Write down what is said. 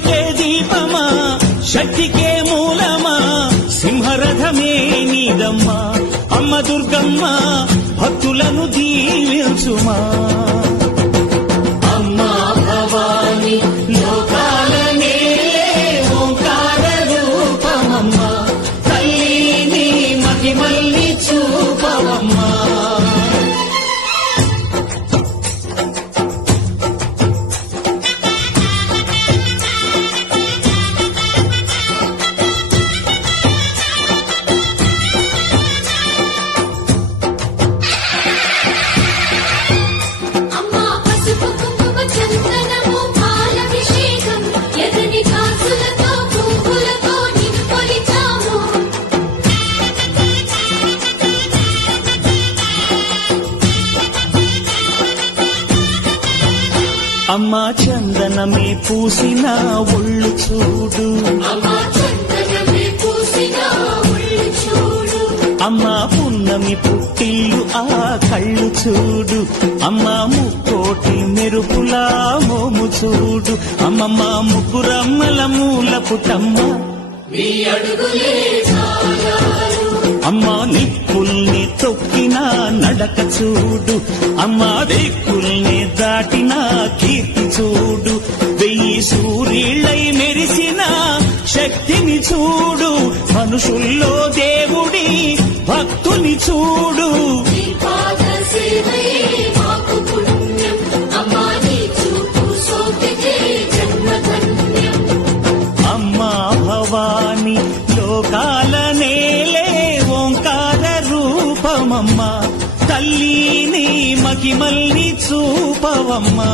పలికే దీపమా శక్తికే మూలమా సింహరథమే నీదమ్మా అమ్మ దుర్గమ్మ భక్తులను దీవించుమా అమ్మా భవాని లోకాల నేలే ఓంకార రూపమమ్మా తల్లి నీ మహిమల్ని చూపవమ్మా అమ్మా చందనమే పూసిన ఒళ్ళు చూడు అమ్మా పున్నమి పుట్టిల్లు ఆ కళ్ళు చూడు అమ్మా ముక్కోటి మెరుపులా మోము చూడు అమ్మమ్మ ముగ్గురమ్మల మూల పుటమ్మ అమ్మా నిప్పుల్ని తొక్కిన నడక చూడు అమ్మా దిక్కుల్ని దాటిన కీర్తి చూడు 1000 సూర్యుళ్ళై మెరిసిన శక్తిని చూడు మనుషుల్లో దేవుడి భక్తుని చూడు అమ్మా భవాని లోకాల నేలే ఓంకార రూపమమ్మా తల్లి నీ మహిమల్ని చూపవమ్మా